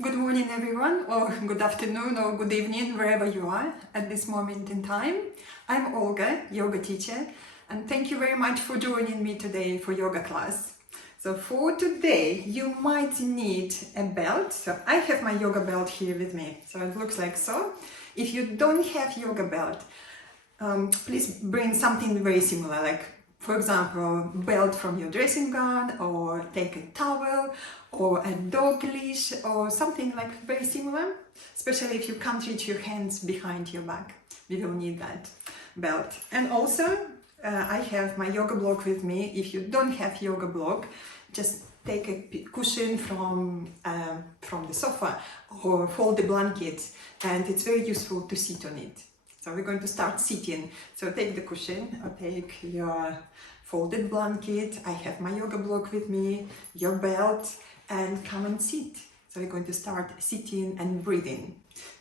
Good morning everyone, or good afternoon or good evening, wherever you are at this moment in time. I'm Olga, yoga teacher, and thank you very much for joining me today for yoga class. So for today, you might need a belt. So I have my yoga belt here with me, so it looks like so. If you don't have yoga belt, please bring something very similar, like for example, belt from your dressing gown, or take a towel, or a dog leash, or something like very similar, especially if you can't reach your hands behind your back. We will need that belt. And also, I have my yoga block with me. If you don't have yoga block, just take a cushion from the sofa, or fold the blanket, and it's very useful to sit on it. So we're going to start sitting. So take the cushion, or take your folded blanket. I have my yoga block with me, your belt, and come and sit. So we're going to start sitting and breathing.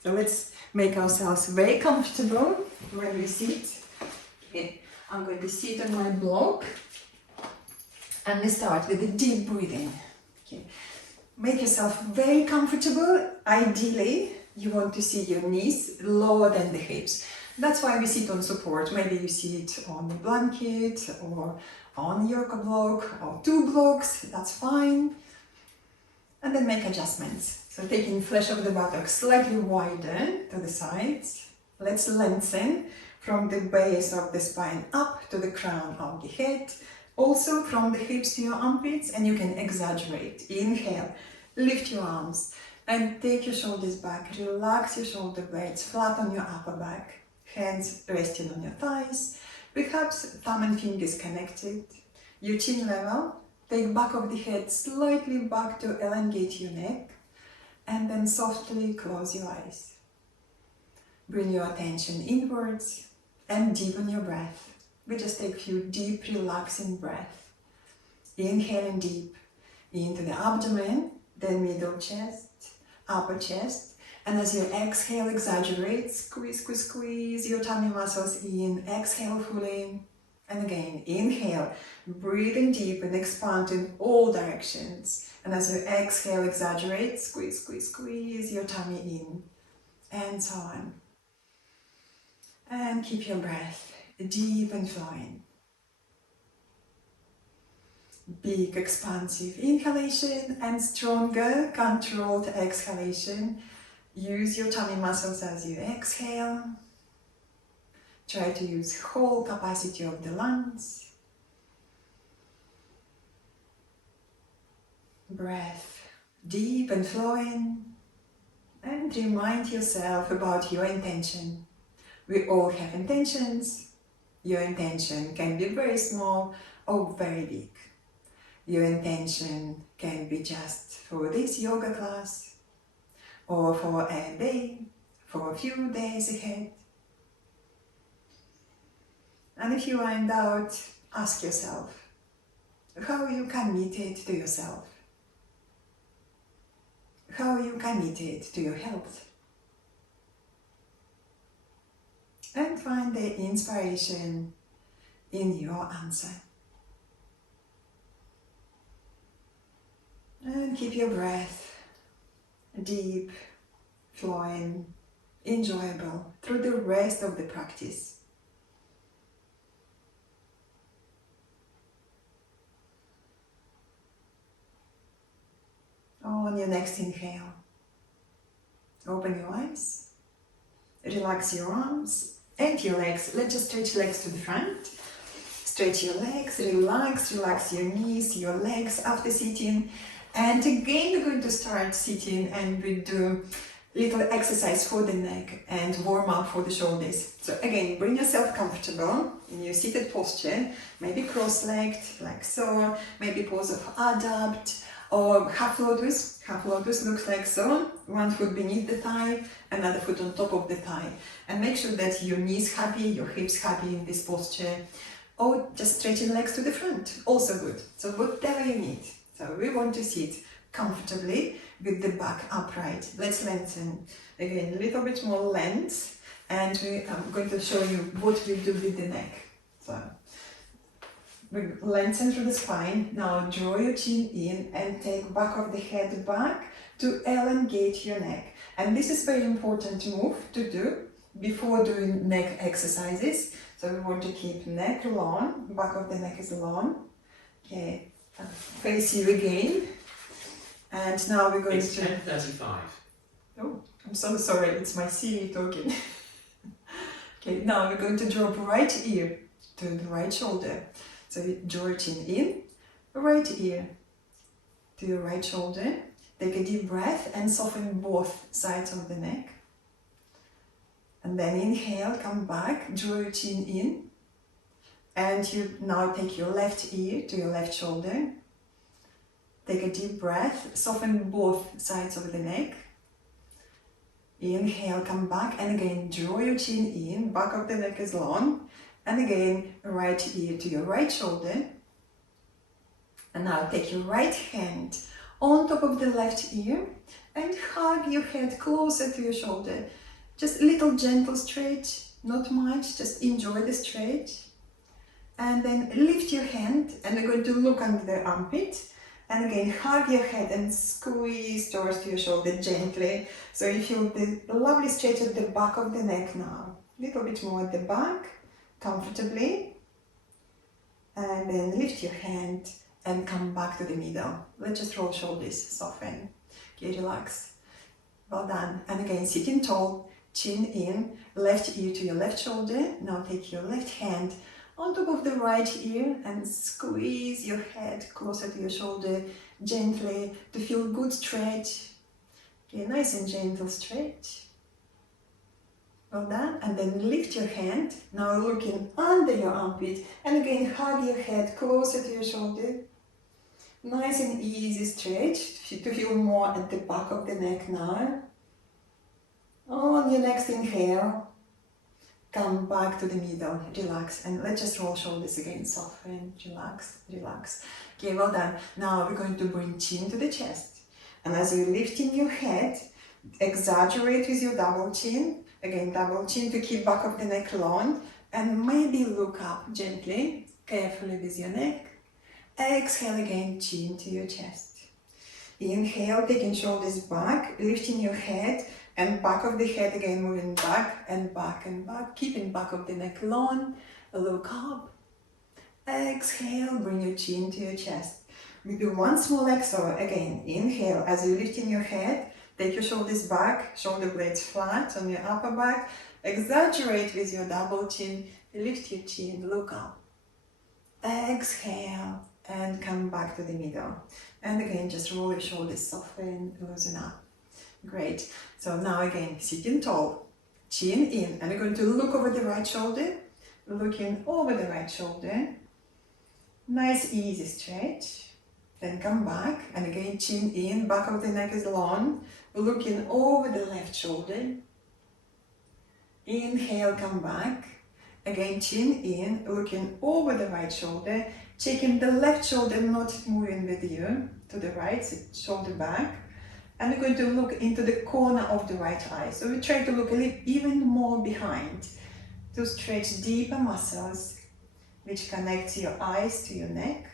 So let's make ourselves very comfortable when we sit. Okay. I'm going to sit on my block, and we start with the deep breathing. Okay. Make yourself very comfortable. Ideally, you want to see your knees lower than the hips. That's why we sit on support. Maybe you sit on the blanket or on yoga block or two blocks, that's fine. And then make adjustments. So taking flesh of the buttock slightly wider to the sides. Let's lengthen from the base of the spine up to the crown of the head. Also from the hips to your armpits, and you can exaggerate. Inhale, lift your arms. And take your shoulders back, relax your shoulder blades, flat on your upper back, hands resting on your thighs, perhaps thumb and fingers connected, your chin level, take back of the head slightly back to elongate your neck, and then softly close your eyes. Bring your attention inwards and deepen your breath. We just take a few deep, relaxing breaths. Inhaling deep into the abdomen, then middle chest, upper chest, and as you exhale, exaggerate, squeeze, squeeze, squeeze your tummy muscles in, exhale fully, and again, inhale, breathing deep and expand in all directions, and as you exhale, exaggerate, squeeze, squeeze, squeeze your tummy in, and so on. And keep your breath deep and flowing. Big expansive inhalation and stronger controlled exhalation. Use your tummy muscles as you exhale. Try to use whole capacity of the lungs. Breath deep and flowing. And remind yourself about your intention. We all have intentions. Your intention can be very small or very big. Your intention can be just for this yoga class, or for a day, for a few days ahead. And if you are in doubt, ask yourself, how are you committed to yourself? How are you committed to your health? And find the inspiration in your answer. And keep your breath deep, flowing, enjoyable through the rest of the practice. On your next inhale, open your eyes, relax your arms and your legs. Let's just stretch legs to the front. Stretch your legs, relax your knees, your legs after sitting. And again, we're going to start sitting, and we do little exercise for the neck and warm up for the shoulders. So again, bring yourself comfortable in your seated posture, maybe cross-legged like so, maybe pose of adapt or half lotus. Half lotus looks like so, one foot beneath the thigh, another foot on top of the thigh. And make sure that your knees happy, your hips happy in this posture, or just stretching legs to the front, also good. So whatever you need. So we want to sit comfortably with the back upright. Let's lengthen. Again, a little bit more length, and I'm going to show you what we do with the neck. So We lengthen through the spine. Now draw your chin in and take back of the head back to elongate your neck. And this is very important move to do before doing neck exercises. So we want to keep neck long, back of the neck is long. Okay, face you again. And now we're going it's to... It's 10:35. Oh, I'm so sorry, it's my Siri talking. Okay, now we're going to drop right ear to the right shoulder. So you draw your chin in, right ear to your right shoulder. Take a deep breath and soften both sides of the neck. And then inhale, come back, draw your chin in. And you now take your left ear to your left shoulder. Take a deep breath, soften both sides of the neck. Inhale, come back, and again draw your chin in, back of the neck is long. And again, right ear to your right shoulder. And now take your right hand on top of the left ear and hug your head closer to your shoulder. Just a little gentle stretch, not much, just enjoy the stretch. And then lift your hand and we're going to look under the armpit. And again, hug your head and squeeze towards your shoulder gently. So you feel the lovely stretch at the back of the neck now. A little bit more at the back, comfortably. And then lift your hand and come back to the middle. Let's just roll shoulders, soften. Okay, relax. Well done. And again, sitting tall, chin in, left ear to your left shoulder. Now take your left hand on top of the right ear and squeeze your head closer to your shoulder gently to feel good stretch. Okay, nice and gentle stretch. Well done. And then lift your hand, now looking under your armpit, and again hug your head closer to your shoulder. Nice and easy stretch to feel more at the back of the neck now. On your next inhale, come back to the middle, relax, and let's just roll shoulders again, soften, relax, relax. Okay, well done. Now we're going to bring chin to the chest. And as you're lifting your head, exaggerate with your double chin. Again, double chin to keep back of the neck long. And maybe look up gently, carefully with your neck. Exhale again, chin to your chest. Inhale, taking shoulders back, lifting your head, and back of the head again, moving back and back and back, keeping back of the neck long, look up. Exhale, bring your chin to your chest. We do one small exhale again. Inhale, as you're lifting your head, take your shoulders back, shoulder blades flat on your upper back. Exaggerate with your double chin, lift your chin, look up. Exhale, and come back to the middle. And again, just roll your shoulders, soften, loosen up. Great. So now again, sitting tall, chin in, and we're going to look over the right shoulder, looking over the right shoulder. Nice, easy stretch. Then come back, and again, chin in, back of the neck is long, looking over the left shoulder. Inhale, come back. Again, chin in, looking over the right shoulder, checking the left shoulder not moving with you to the right, so shoulder back. And we're going to look into the corner of the right eye. So we try to look a little even more behind to stretch deeper muscles, which connects your eyes to your neck.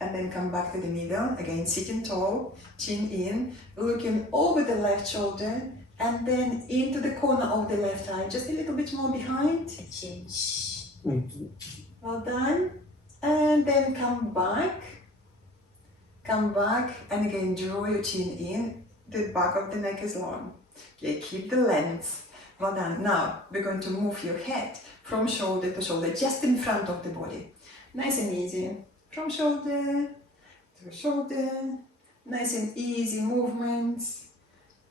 And then come back to the middle, again sitting tall, chin in, looking over the left shoulder, and then into the corner of the left eye, just a little bit more behind. Well done. And then come back, and again draw your chin in, the back of the neck is long. Okay, keep the length. Well done. Now we're going to move your head from shoulder to shoulder, just in front of the body. Nice and easy. From shoulder to shoulder. Nice and easy movements.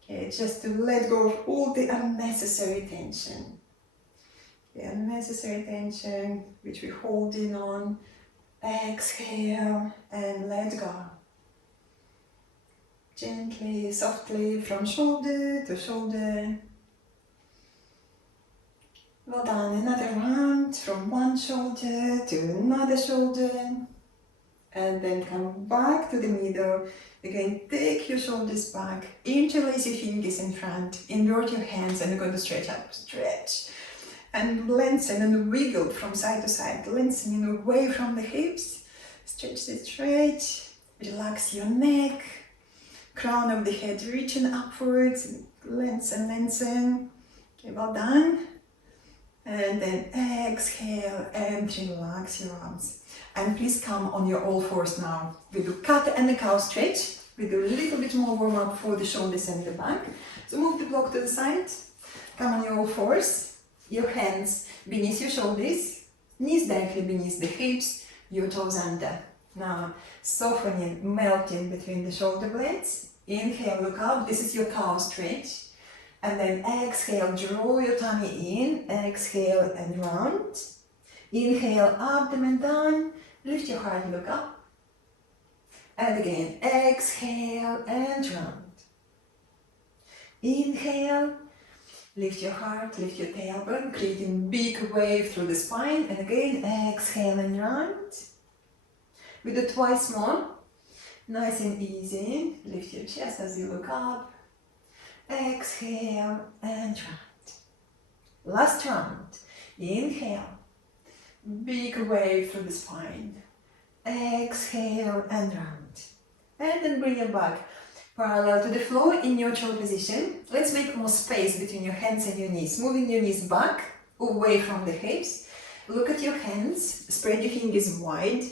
Okay, just to let go of all the unnecessary tension. The unnecessary tension which we're holding on. Exhale and let go. Gently, softly, from shoulder to shoulder. Well done. Another round from one shoulder to another shoulder. And then come back to the middle. Again, take your shoulders back, interlace your fingers in front, invert your hands, and you're going to stretch up, stretch. and lengthen and wiggle from side to side, lengthening away from the hips. Stretch the stretch, relax your neck, crown of the head reaching upwards, lengthen, lengthen. Okay, well done. And then exhale and relax your arms. And please come on your all fours now. We do cat and the cow stretch. We do a little bit more warm up for the shoulders and the back. So move the block to the side. Come on your all fours. Your hands beneath your shoulders, knees directly beneath the hips, your toes under. Now softening, melting between the shoulder blades. Inhale, look up. This is your cow stretch. And then exhale, draw your tummy in. Exhale and round. Inhale, abdomen down. Lift your heart, look up. And again, exhale and round. Inhale, lift your heart, lift your tailbone, creating big wave through the spine. And again, exhale and round. We do twice more. Nice and easy. Lift your chest as you look up. Exhale and round. Last round. Inhale. Big wave through the spine. Exhale and round. And then bring your back parallel to the floor in neutral position. Let's make more space between your hands and your knees. Moving your knees back, away from the hips. Look at your hands. Spread your fingers wide.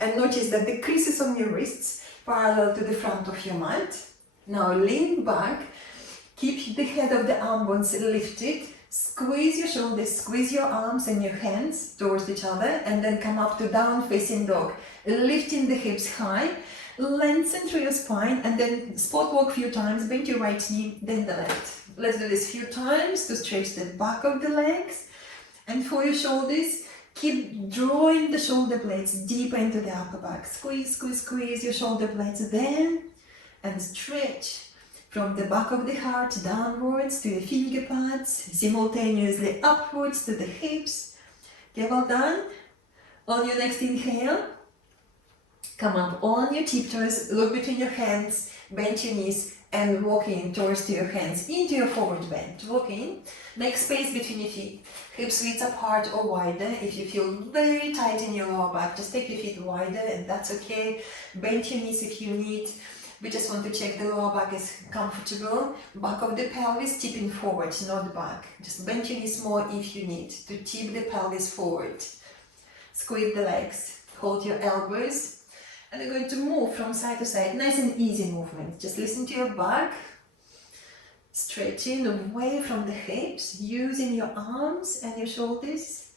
And notice that the creases on your wrists parallel to the front of your mat. Now lean back. Keep the head of the arm bones lifted. Squeeze your shoulders, squeeze your arms and your hands towards each other, and then come up to down facing dog. Lifting the hips high, lengthen through your spine, and then spot walk a few times. Bend your right knee, then the left. Let's do this a few times to stretch the back of the legs. And for your shoulders, keep drawing the shoulder blades deeper into the upper back. Squeeze, squeeze, squeeze your shoulder blades then, and stretch from the back of the heart downwards to your finger pads, simultaneously upwards to the hips. Okay, well done. On your next inhale, come up on your tiptoes, look between your hands, bend your knees, and walk in towards your hands, into your forward bend. Walk in, make space between your feet. Hips width apart or wider. If you feel very tight in your lower back, just take your feet wider, and that's okay. Bend your knees if you need. We just want to check the lower back is comfortable. Back of the pelvis tipping forward, not back. Just bend your knees more if you need to tip the pelvis forward. Squeeze the legs, hold your elbows, and you're going to move from side to side. Nice and easy movement. Just listen to your back. Stretching away from the hips, using your arms and your shoulders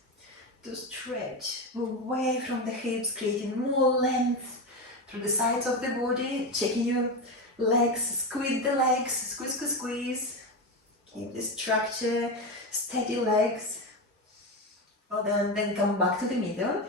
to stretch away from the hips, creating more length through the sides of the body, checking your legs, squeeze the legs, squeeze, squeeze, squeeze. Keep the structure, steady legs. Well done, then come back to the middle.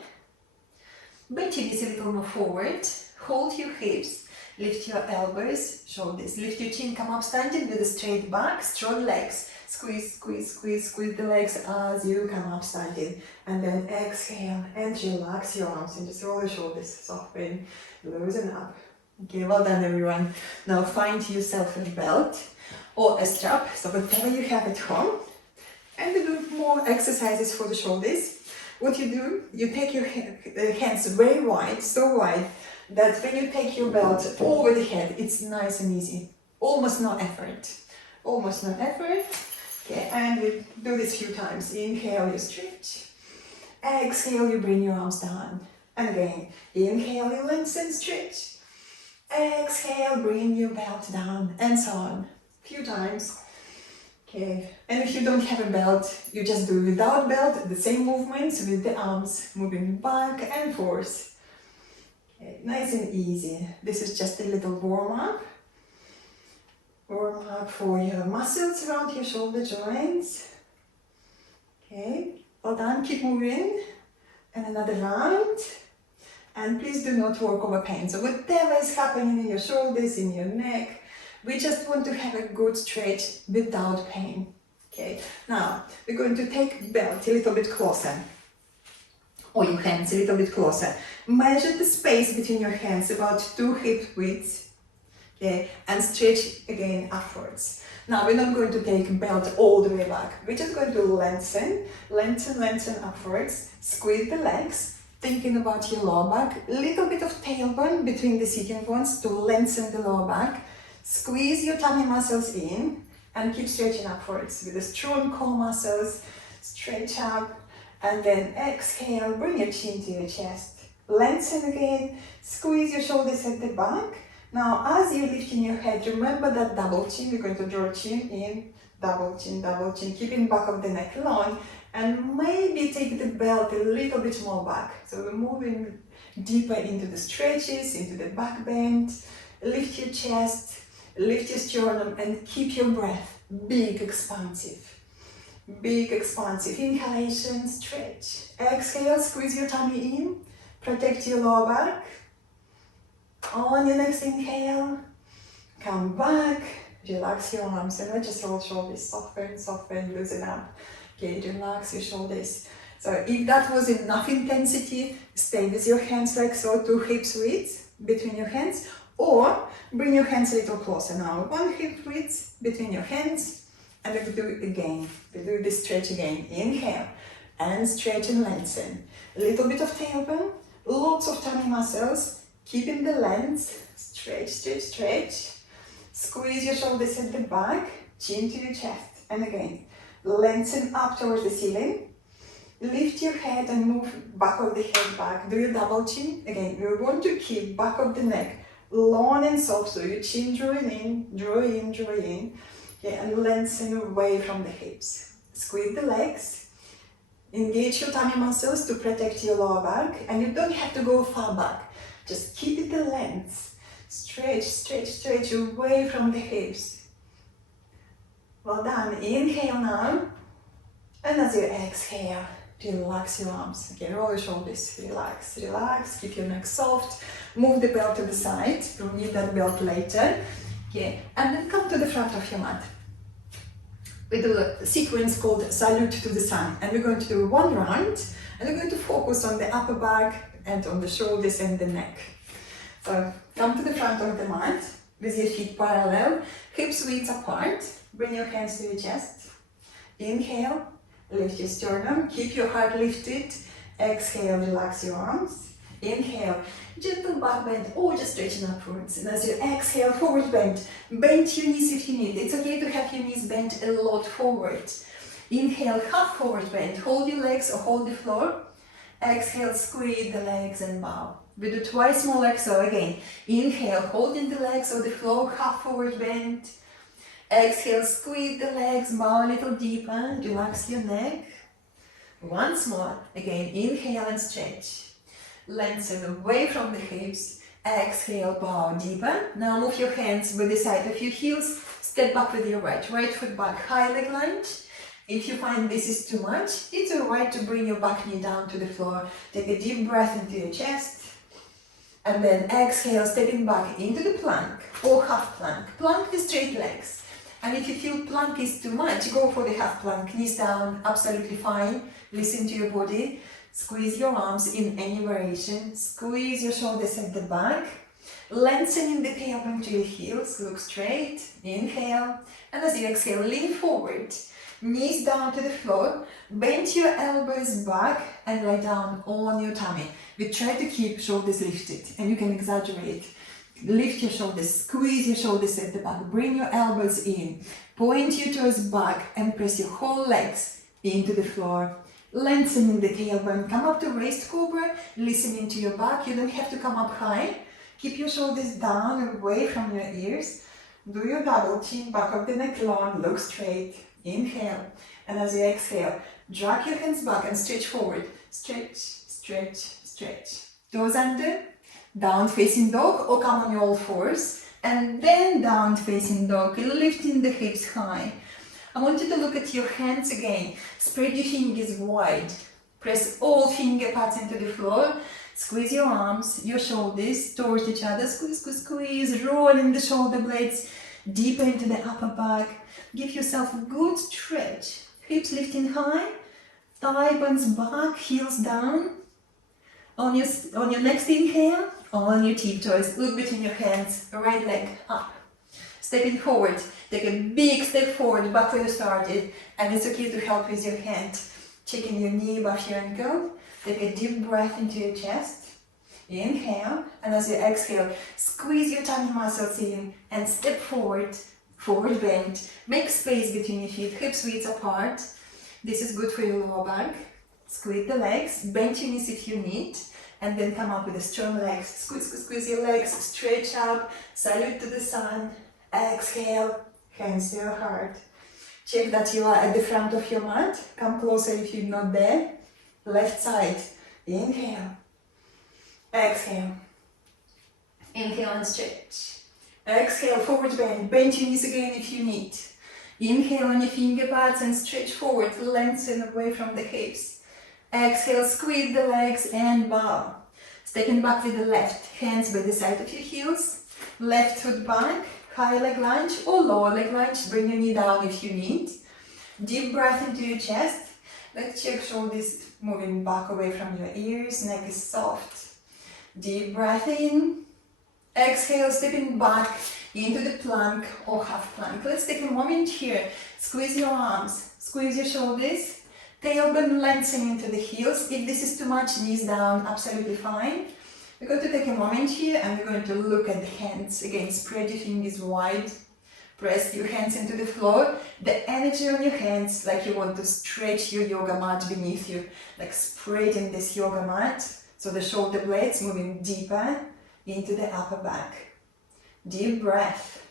Bend your knees a little more forward, hold your hips, lift your elbows, shoulders, lift your chin, come up standing with a straight back, strong legs. Squeeze, squeeze, squeeze, squeeze the legs as you come up standing. And then exhale and relax your arms and just roll the shoulders, soften. Loosen up. Okay, well done everyone. Now find yourself a belt or a strap, so whatever you have at home. And we do more exercises for the shoulders. What you do, you take your hands very wide, so wide, that when you take your belt over the head, it's nice and easy. Almost no effort. Almost no effort. Okay, and we do this a few times. Inhale, you stretch. Exhale, you bring your arms down. And again, inhale, you lengthen, stretch. Exhale, bring your belt down, and so on. A few times. Okay, and if you don't have a belt, you just do without belt, the same movements with the arms, moving back and forth. Okay, nice and easy. This is just a little warm-up. Warm-up for your muscles around your shoulder joints. Okay, well done, keep moving. And another round. And please do not work over pain. So whatever is happening in your shoulders, in your neck, we just want to have a good stretch without pain. Okay, now we're going to take belt a little bit closer, or your hands a little bit closer. Measure the space between your hands, about 2 hip widths. Okay, and stretch again upwards. Now we're not going to take belt all the way back. We're just going to lengthen, lengthen, lengthen upwards. Squeeze the legs, thinking about your lower back. A little bit of tailbone between the sitting bones to lengthen the lower back. Squeeze your tummy muscles in and keep stretching upwards with the strong core muscles. Stretch up and then exhale, bring your chin to your chest. Lengthen again, squeeze your shoulders at the back. Now, as you're lifting your head, remember that double chin. We're going to draw chin in, double chin, keeping back of the neck long, and maybe take the belt a little bit more back. So we're moving deeper into the stretches, into the back bend. Lift your chest, lift your sternum, and keep your breath big, expansive. Big, expansive. Inhalation, stretch. Exhale, squeeze your tummy in, protect your lower back. On your next inhale, come back, relax your arms and just roll shoulders, soften, soften, loosen up. Okay, relax your shoulders. So if that was enough intensity, stay with your hands like so, 2 hips width between your hands, or bring your hands a little closer now. 1 hip width between your hands, and we do it again. We do this stretch again. Inhale, and stretch and lengthen. A little bit of tailbone, lots of tummy muscles. Keeping the length, stretch, stretch, stretch. Squeeze your shoulders at the back, chin to your chest. And again, lengthen up towards the ceiling. Lift your head and move back of the head back. Do your double chin. Again, we want to keep back of the neck long and soft. So your chin drawing in, draw in, draw in. Okay, and lengthen away from the hips. Squeeze the legs. Engage your tummy muscles to protect your lower back. And you don't have to go far back. Just keep it the length. Stretch, stretch, stretch away from the hips. Well done. Inhale now. And as you exhale, relax your arms. Okay, roll your shoulders. Relax, relax. Keep your neck soft. Move the belt to the side. You'll need that belt later. Okay, and then come to the front of your mat. We do a sequence called Salute to the Sun. And we're going to do 1 round. And we're going to focus on the upper back and on the shoulders and the neck. So come to the front of the mat with your feet parallel, hips width apart. Bring your hands to your chest. Inhale, lift your sternum, keep your heart lifted. Exhale, relax your arms. Inhale, gentle back bend or just stretching upwards. And as you exhale, forward bend. Bend your knees if you need. It's okay to have your knees bent a lot forward. Inhale, half forward bend. Hold your legs or hold the floor. Exhale, squeeze the legs and bow. We do twice more like so. Again, inhale, holding the legs or the floor, half forward bend. Exhale, squeeze the legs, bow a little deeper, relax your neck. Once more. Again, inhale and stretch. Lengthen away from the hips. Exhale, bow deeper. Now move your hands by the side of your heels. Step back with your right foot back, high leg lunge. If you find this is too much, it's alright to bring your back knee down to the floor. Take a deep breath into your chest. And then exhale, stepping back into the plank or half plank. Plank with straight legs. And if you feel plank is too much, go for the half plank. Knees down, absolutely fine. Listen to your body. Squeeze your arms in any variation. Squeeze your shoulders at the back. Lengthening the tailbone to your heels. Look straight. Inhale. And as you exhale, lean forward. Knees down to the floor, bend your elbows back and lie down on your tummy. We try to keep shoulders lifted, and you can exaggerate. Lift your shoulders, squeeze your shoulders at the back, bring your elbows in, point your toes back and press your whole legs into the floor. Lengthening the tailbone, come up to raised cobra, listening to your back. You don't have to come up high. Keep your shoulders down, away from your ears. Do your double chin, back of the neck long, look straight. Inhale, and as you exhale, drag your hands back and stretch forward. Stretch, stretch, stretch. Toes under, down facing dog, or come on your all fours, and then down facing dog, lifting the hips high. I want you to look at your hands again. Spread your fingers wide. Press all finger pads into the floor. Squeeze your arms, your shoulders towards each other. Squeeze, squeeze, squeeze. Rolling the shoulder blades deeper into the upper back. Give yourself a good stretch. Hips lifting high. Thigh bones back, heels down. On your next inhale, On your tiptoes, look between your hands, right leg up. Stepping forward, take a big step forward back where you started, and it's okay to help with your hand. Checking your knee above your ankle, take a deep breath into your chest. Inhale, and as you exhale, squeeze your tummy muscles in and step forward, forward bend. Make space between your feet, hips width apart. This is good for your lower back. Squeeze the legs, bend your knees if you need, and then come up with a strong legs. Squeeze, squeeze, squeeze your legs, stretch up, salute to the sun. Exhale, hands to your heart. Check that you are at the front of your mat. Come closer if you're not there. Left side. Inhale. Exhale. Inhale and stretch. Exhale, forward bend. Bend your knees again if you need. Inhale on your finger pads and stretch forward. Lengthen away from the hips. Exhale, squeeze the legs and bow. Stepping back with the left. Hands by the side of your heels. Left foot back. High leg lunge or lower leg lunge. Bring your knee down if you need. Deep breath into your chest. Let's check shoulders moving back away from your ears. Neck is soft. Deep breath in. Exhale, stepping back into the plank or half plank. Let's take a moment here. Squeeze your arms. Squeeze your shoulders. Tailbone lengthening into the heels. If this is too much, knees down, absolutely fine. We're going to take a moment here and we're going to look at the hands. Again, spread your fingers wide. Press your hands into the floor. The energy on your hands, like you want to stretch your yoga mat beneath you. Like spreading this yoga mat. So the shoulder blades moving deeper into the upper back. Deep breath.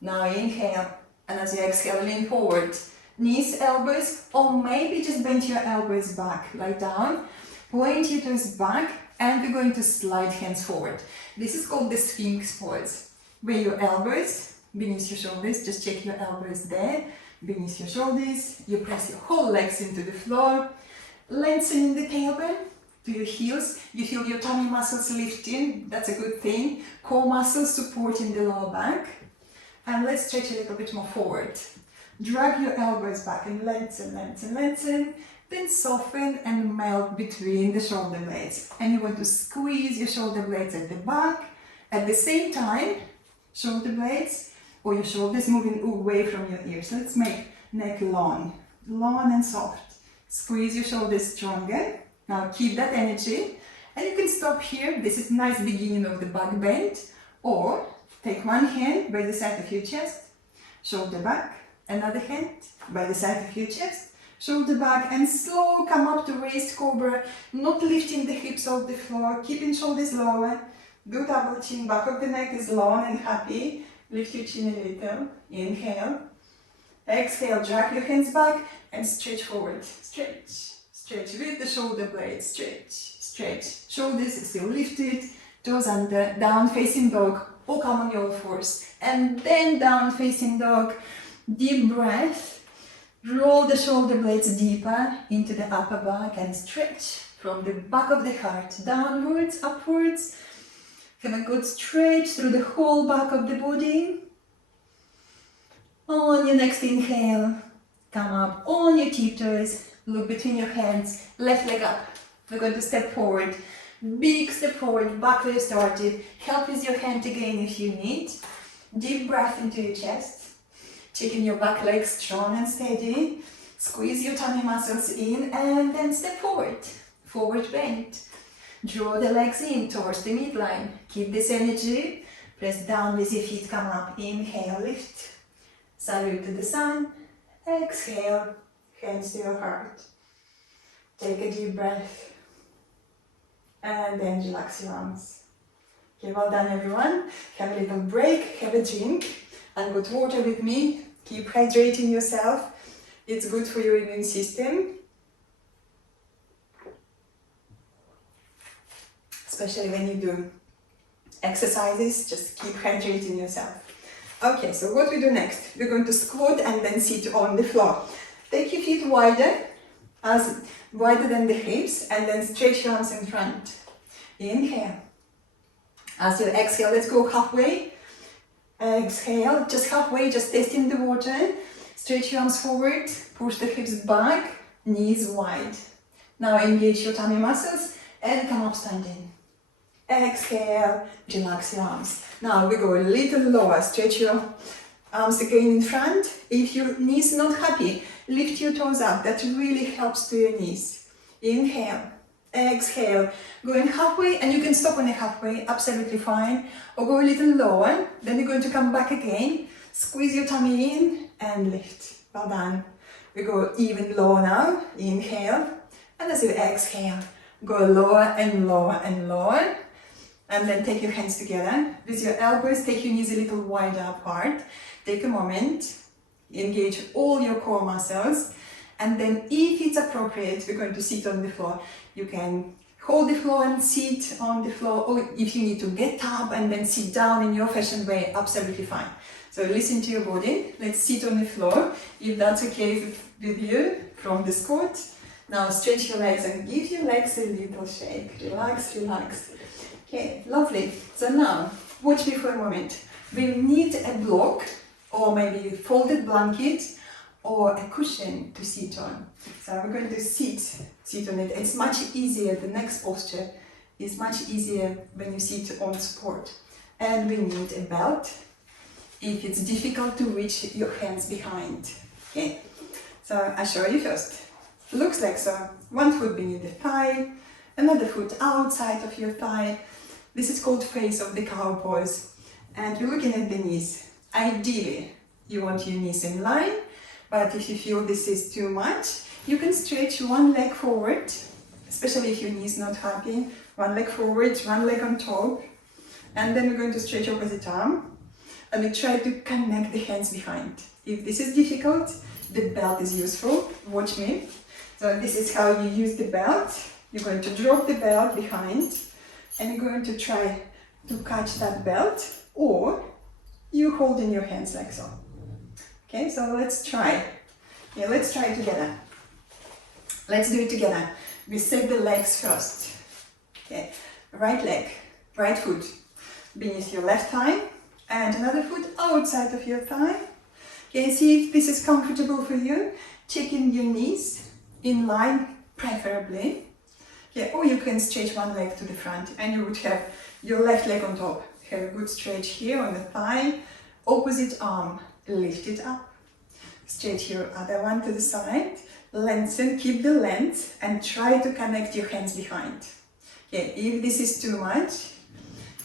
Now inhale. And as you exhale, lean forward. Knees, elbows, or maybe just bend your elbows back. Lie down. Point your toes back. And we're going to slide hands forward. This is called the Sphinx Poise, where your elbows beneath your shoulders, just check your elbows there, beneath your shoulders, you press your whole legs into the floor, lengthening the tailbone to your heels, you feel your tummy muscles lifting, that's a good thing, core muscles supporting the lower back, and let's stretch a little bit more forward. Drag your elbows back and lengthen, lengthen, lengthen. Then soften and melt between the shoulder blades. And you want to squeeze your shoulder blades at the back. At the same time, shoulder blades or your shoulders moving away from your ears. Let's make neck long, long and soft. Squeeze your shoulders stronger. Now keep that energy. And you can stop here. This is a nice beginning of the back bend. Or take one hand by the side of your chest, shoulder back. Another hand by the side of your chest. Shoulder back and slow come up to raised cobra, not lifting the hips off the floor, keeping shoulders lower. Do double chin, back of the neck is long and happy. Lift your chin a little. Inhale. Exhale, drag your hands back and stretch forward. Stretch, stretch with the shoulder blades. Stretch, stretch. Shoulders still lifted, toes under, down facing dog or come on your fours. And then down facing dog. Deep breath. Roll the shoulder blades deeper into the upper back and stretch from the back of the heart downwards, upwards. Have a good stretch through the whole back of the body. On your next inhale, come up on your tiptoes, look between your hands, left leg up. We're going to step forward, big step forward, back where you started. Help with your hand again if you need. Deep breath into your chest. Checking your back legs strong and steady. Squeeze your tummy muscles in and then step forward. Forward bend. Draw the legs in towards the midline. Keep this energy. Press down with your feet, come up. Inhale, lift. Salute to the sun. Exhale, hands to your heart. Take a deep breath. And then relax your arms. Okay, well done everyone. Have a little break, have a drink. And good water with me. Keep hydrating yourself. It's good for your immune system. Especially when you do exercises, just keep hydrating yourself. Okay, so what we do next? We're going to squat and then sit on the floor. Take your feet wider, as wider than the hips, and then stretch your arms in front. Inhale. As you exhale, let's go halfway. Exhale, just halfway, just testing the water. Stretch your arms forward, push the hips back, knees wide. Now engage your tummy muscles and come up standing. Exhale, relax your arms. Now we go a little lower, stretch your arms again in front. If your knees not happy, lift your toes up. That really helps to your knees. Inhale, exhale, going halfway, and you can stop on a halfway, absolutely fine. Or go a little lower, then you're going to come back again. Squeeze your tummy in and lift. Well done. We go even lower now. Inhale, and as you exhale, go lower and lower and lower. And then take your hands together with your elbows, take your knees a little wider apart. Take a moment, engage all your core muscles, and then if it's appropriate, we're going to sit on the floor. You can hold the floor and sit on the floor, or if you need to get up and then sit down in your fashioned way, absolutely fine. So listen to your body. Let's sit on the floor, if that's okay with you, from the squat. Now stretch your legs and give your legs a little shake. Relax, relax. Okay, lovely. So now, watch me for a moment. We need a block, or maybe a folded blanket, or a cushion to sit on. So we're going to sit on it. It's much easier, the next posture is much easier when you sit on support. And we need a belt, if it's difficult to reach your hands behind. Okay, so I'll show you first. Looks like so. One foot beneath the thigh, another foot outside of your thigh. This is called face of the cow pose. And you're looking at the knees. Ideally, you want your knees in line, but if you feel this is too much, you can stretch one leg forward, especially if your knee is not happy. One leg forward, one leg on top. And then we're going to stretch opposite arm. And we try to connect the hands behind. If this is difficult, the belt is useful. Watch me. So this is how you use the belt. You're going to drop the belt behind, and you're going to try to catch that belt, or you hold in your hands like so. Okay, so let's try. Yeah, let's try together. Let's do it together. We set the legs first. Okay, right leg, right foot beneath your left thigh, and another foot outside of your thigh. Okay, see if this is comfortable for you. Checking your knees in line, preferably. Yeah, or you can stretch one leg to the front and you would have your left leg on top. Have a good stretch here on the thigh. Opposite arm, lift it up. Stretch your other one to the side. Lengthen, keep the length, and try to connect your hands behind. Okay, if this is too much,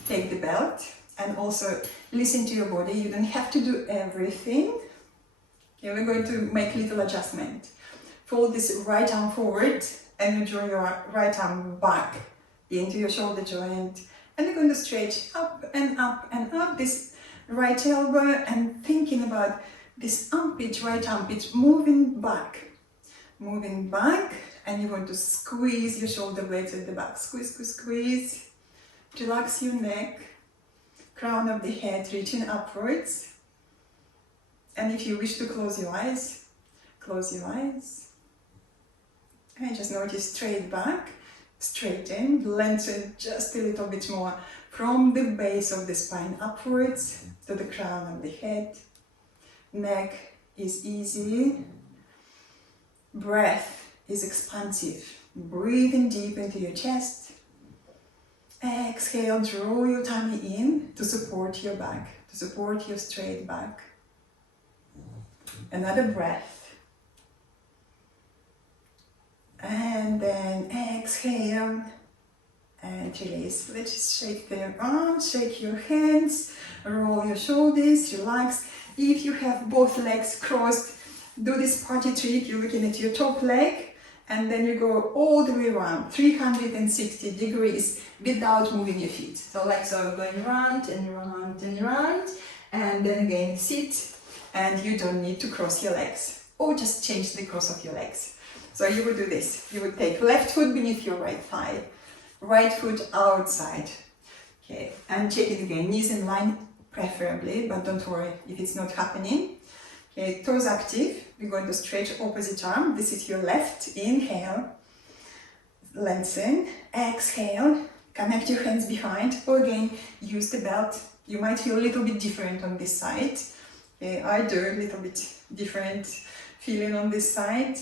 take the belt and also listen to your body. You don't have to do everything. Okay, we're going to make little adjustment. Fold this right arm forward, and you draw your right arm back into your shoulder joint, and you're going to stretch up and up and up this right elbow, and thinking about this armpit, right armpit, moving back, and you're going to squeeze your shoulder blades at the back. Squeeze, squeeze, squeeze. Relax your neck, crown of the head reaching upwards, and if you wish to close your eyes, close your eyes. And just notice straight back, straighten, lengthen just a little bit more from the base of the spine upwards to the crown of the head. Neck is easy. Breath is expansive. Breathing deep into your chest. Exhale, draw your tummy in to support your back, to support your straight back. Another breath. And then exhale and release. Let's just shake the arms, shake your hands, roll your shoulders, relax. If you have both legs crossed, do this party trick. You're looking at your top leg, and then you go all the way around, 360 degrees without moving your feet. So like so, going round and round and round, and then again sit, and you don't need to cross your legs, or just change the cross of your legs. So you would do this. You would take left foot beneath your right thigh, right foot outside. Okay, and check it again. Knees in line, preferably, but don't worry if it's not happening. Okay, toes active. We're going to stretch opposite arm. This is your left. Inhale, lengthen. Exhale, connect your hands behind. Or again, use the belt. You might feel a little bit different on this side. Okay, I do a little bit different feeling on this side.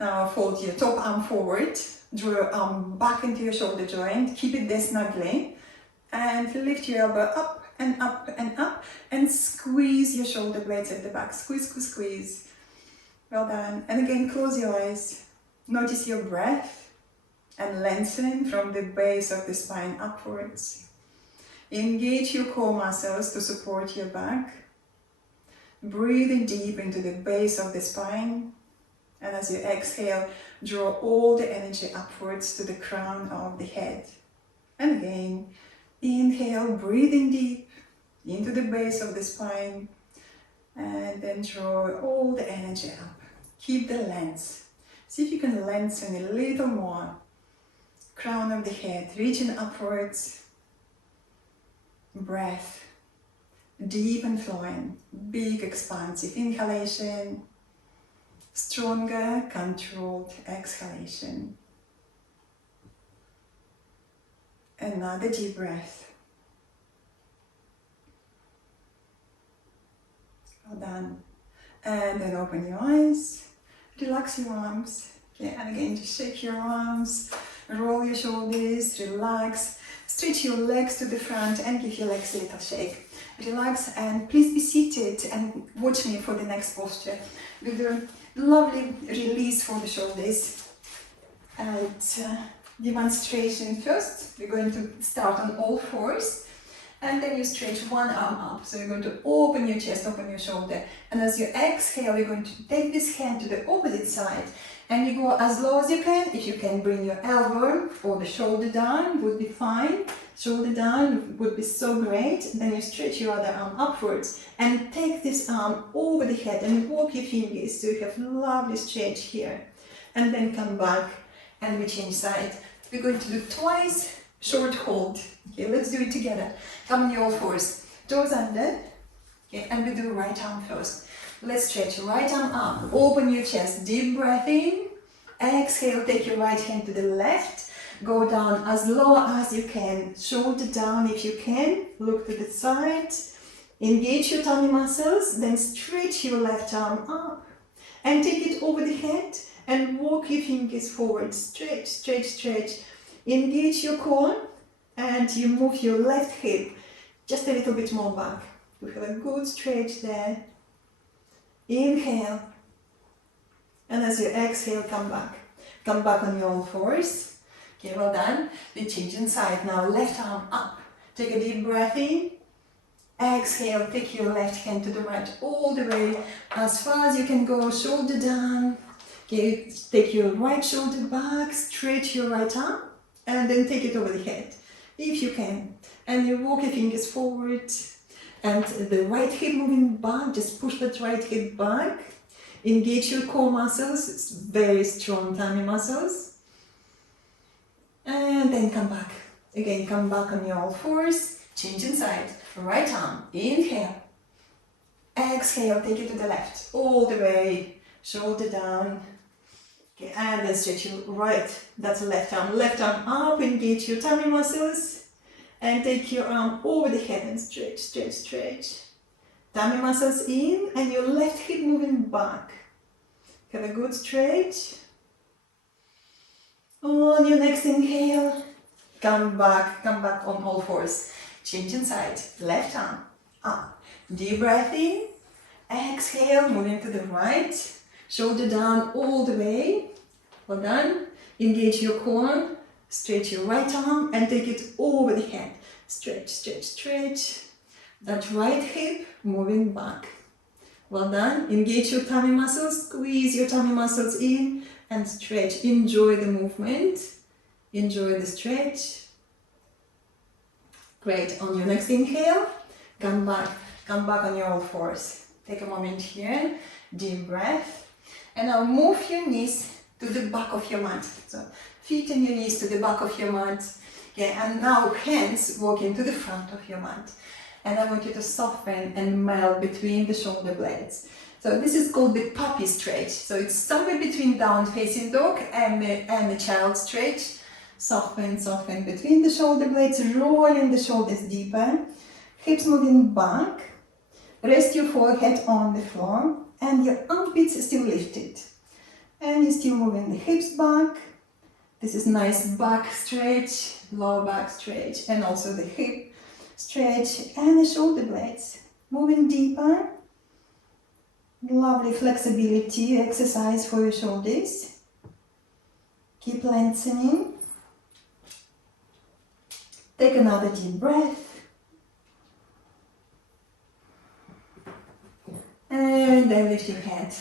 Now fold your top arm forward, Draw your arm back into your shoulder joint, keep it there snugly, and lift your elbow up and up and up, and squeeze your shoulder blades at the back. Squeeze, squeeze, squeeze. Well done. And again, close your eyes. Notice your breath and lengthen from the base of the spine upwards. Engage your core muscles to support your back. Breathing deep into the base of the spine. And as you exhale, draw all the energy upwards to the crown of the head. And again, inhale, breathing deep into the base of the spine. And then draw all the energy up. Keep the length. See if you can lengthen a little more. Crown of the head, reaching upwards. Breath, deep and flowing, big expansive inhalation, stronger controlled exhalation. Another deep breath. Well done. And then open your eyes, relax your arms. Okay, and again, just shake your arms, roll your shoulders, relax. Stretch your legs to the front and give your legs a little shake. Relax and please be seated and watch me for the next posture. With a lovely release for the shoulders. And demonstration first. We're going to start on all fours. And then you stretch one arm up. So you're going to open your chest, open your shoulder. And as you exhale, you're going to take this hand to the opposite side. And you go as low as you can. If you can bring your elbow or the shoulder down, would be fine. Shoulder down would be so great. Then you stretch your other arm upwards and take this arm over the head and walk your fingers so you have lovely stretch here. And then come back and we change side. We're going to do twice short hold. Okay, let's do it together. Come on your all fours, toes under. Okay, and we do right arm first. Let's stretch right arm up, open your chest, deep breath in, exhale, take your right hand to the left, go down as low as you can, shoulder down if you can, look to the side, engage your tummy muscles, then stretch your left arm up and take it over the head and walk your fingers forward, stretch, stretch, stretch, engage your core and you move your left hip just a little bit more back. You have a good stretch there. Inhale, and as you exhale, come back. Come back on your all fours. Okay, well done. Then change inside. Now left arm up. Take a deep breath in. Exhale, take your left hand to the right all the way as far as you can go. Shoulder down. Okay, take your right shoulder back. Stretch your right arm, and then take it over the head, if you can. And you walk your fingers forward. And the right hip moving back, just push that right hip back. Engage your core muscles, it's very strong tummy muscles. And then come back. Again, come back on your all fours, change inside. Right arm, inhale. Exhale, take it to the left, all the way, shoulder down. Okay, and then stretch your right, that's left arm up, engage your tummy muscles. And take your arm over the head and stretch, stretch, stretch. Tummy muscles in and your left hip moving back. Have a good stretch. On your next inhale, come back on all fours. Change inside, left arm up. Deep breath in, exhale, moving to the right. Shoulder down all the way. Well done. Engage your core. Stretch your right arm and take it over the head. Stretch, stretch, stretch. That right hip moving back. Well done. Engage your tummy muscles. Squeeze your tummy muscles in and stretch. Enjoy the movement. Enjoy the stretch. Great. On your next inhale, come back on your all fours. Take a moment here. Deep breath. And now move your knees to the back of your mat. So feet and your knees to the back of your mat. Okay, and now hands walking to the front of your mat. And I want you to soften and melt between the shoulder blades. So this is called the puppy stretch. So it's somewhere between down facing dog and the child stretch. Soften, soften between the shoulder blades, rolling the shoulders deeper. Hips moving back. Rest your forehead on the floor and your armpits are still lifted. And you're still moving the hips back This is nice back stretch, lower back stretch, and also the hip stretch and the shoulder blades. Moving deeper. Lovely flexibility exercise for your shoulders. Keep lengthening. Take another deep breath. And then lift your head.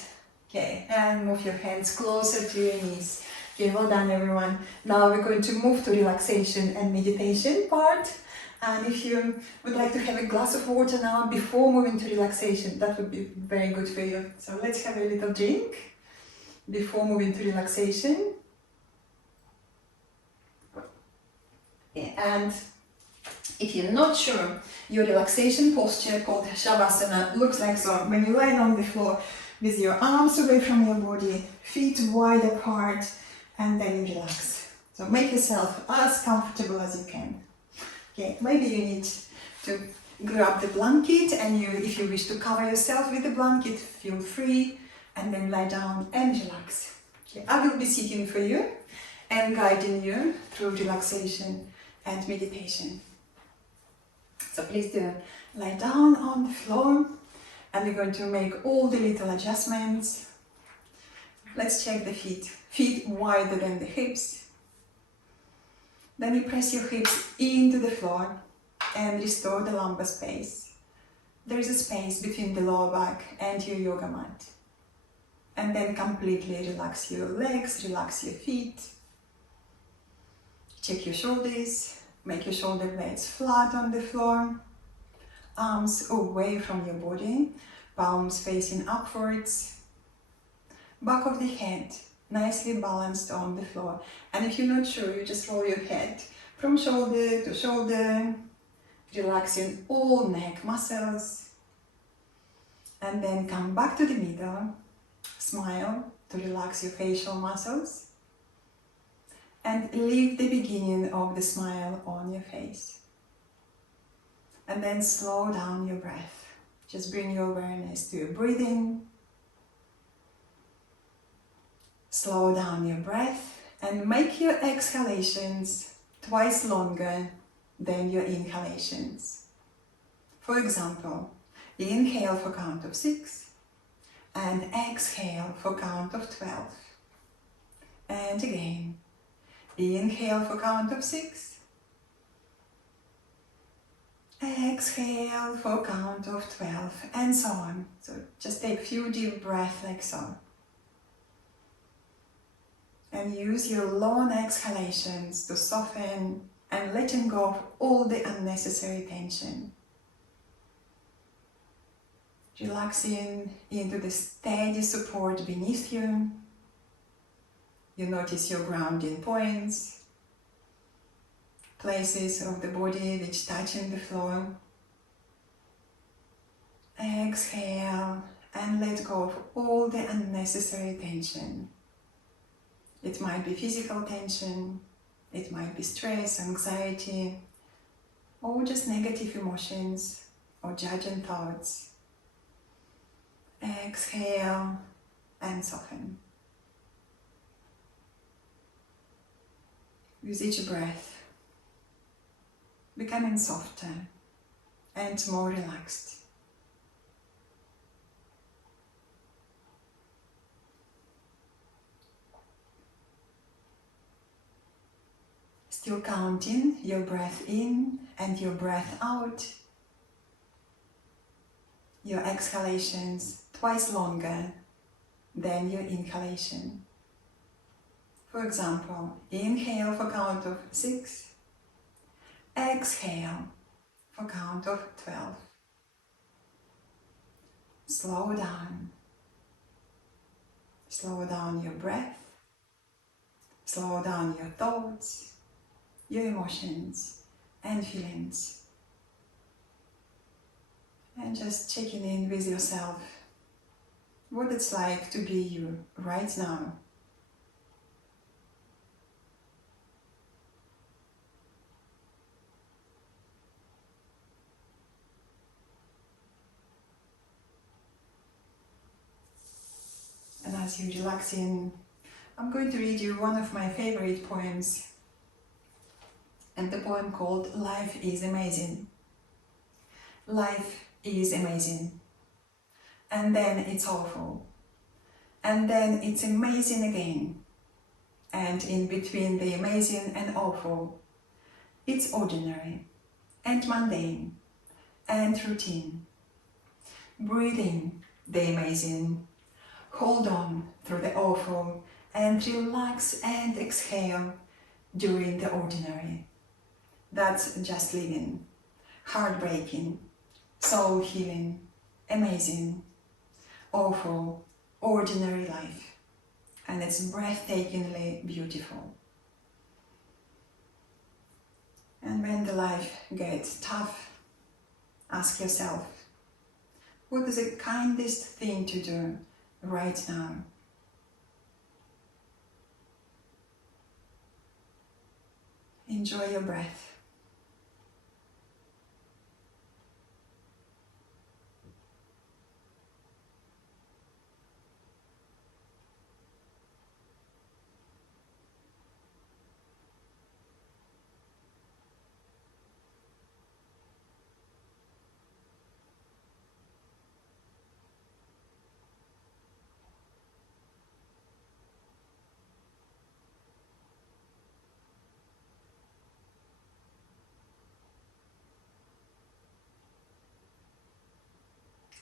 Okay, and move your hands closer to your knees. Okay, well done everyone. Now we're going to move to relaxation and meditation part. And if you would like to have a glass of water now before moving to relaxation, that would be very good for you. So let's have a little drink before moving to relaxation. Okay, and if you're not sure, your relaxation posture called Shavasana looks like so. When you lie on the floor with your arms away from your body, feet wide apart, and then you relax. So make yourself as comfortable as you can. Okay, maybe you need to grab the blanket, and if you wish to cover yourself with the blanket, feel free, and then lie down and relax. Okay, I will be sitting for you and guiding you through relaxation and meditation. So please do lie down on the floor, and we're going to make all the little adjustments. Let's check the feet. Feet wider than the hips. Then you press your hips into the floor and restore the lumbar space. There is a space between the lower back and your yoga mat. And then completely relax your legs, relax your feet. Check your shoulders, make your shoulder blades flat on the floor. Arms away from your body, palms facing upwards. Back of the head nicely balanced on the floor. And if you're not sure, you just roll your head from shoulder to shoulder, relaxing all neck muscles. And then come back to the middle, smile to relax your facial muscles. And leave the beginning of the smile on your face. And then slow down your breath. Just bring your awareness to your breathing. Slow down your breath and make your exhalations twice longer than your inhalations. For example, inhale for count of 6 and exhale for count of 12. And again, inhale for count of 6. Exhale for count of 12, and so on. So just take a few deep breaths like so. And use your long exhalations to soften and letting go of all the unnecessary tension. Relaxing into the steady support beneath you. You notice your grounding points, places of the body which touch in the floor. Exhale and let go of all the unnecessary tension. It might be physical tension, it might be stress, anxiety, or just negative emotions or judging thoughts. Exhale and soften. With each breath, becoming softer and more relaxed. Still counting your breath in and your breath out. Your exhalations twice longer than your inhalation. For example, inhale for count of 6. Exhale for count of 12. Slow down. Slow down your breath. Slow down your thoughts, your emotions and feelings. And just checking in with yourself, what it's like to be you right now. And as you relax in, I'm going to read you one of my favorite poems, and the poem called Life is Amazing. Life is amazing, and then it's awful, and then it's amazing again, and in between the amazing and awful, it's ordinary and mundane and routine. Breathe in the amazing, hold on through the awful, and relax and exhale during the ordinary. That's just living, heartbreaking, soul healing, amazing, awful, ordinary life, and it's breathtakingly beautiful. And when the life gets tough, ask yourself, what is the kindest thing to do right now? Enjoy your breath.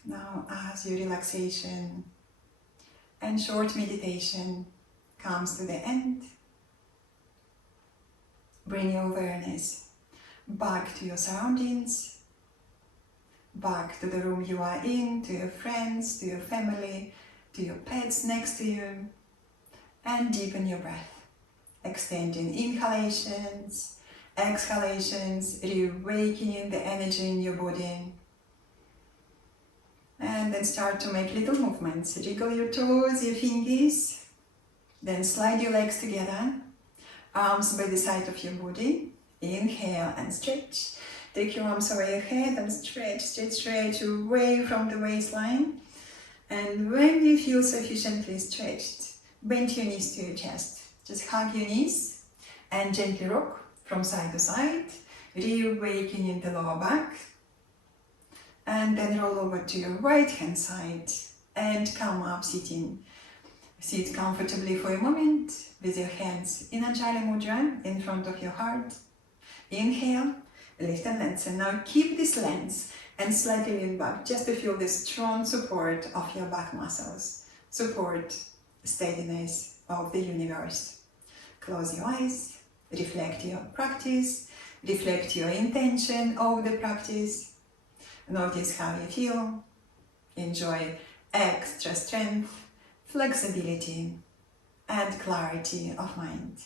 Now, as your relaxation and short meditation comes to the end, bring your awareness back to your surroundings, back to the room you are in, to your friends, to your family, to your pets next to you, and deepen your breath, extending inhalations, exhalations, reawakening the energy in your body. And then start to make little movements. Jiggle your toes, your fingers. Then slide your legs together. Arms by the side of your body. Inhale and stretch. Take your arms away ahead and stretch away from the waistline. And when you feel sufficiently stretched, bend your knees to your chest. Just hug your knees and gently rock from side to side, reawakening the lower back. And then roll over to your right hand side and come up sitting. Sit comfortably for a moment with your hands in Anjali Mudra in front of your heart. Inhale, lift and lengthen. Now keep this length and slightly lean back just to feel the strong support of your back muscles. Support, steadiness of the universe. Close your eyes, reflect your practice, reflect your intention of the practice. Notice how you feel. Enjoy extra strength, flexibility, and clarity of mind.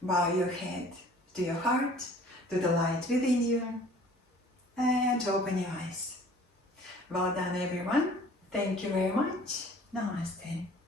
Bow your head to your heart, to the light within you, and open your eyes. Well done, everyone. Thank you very much. Namaste.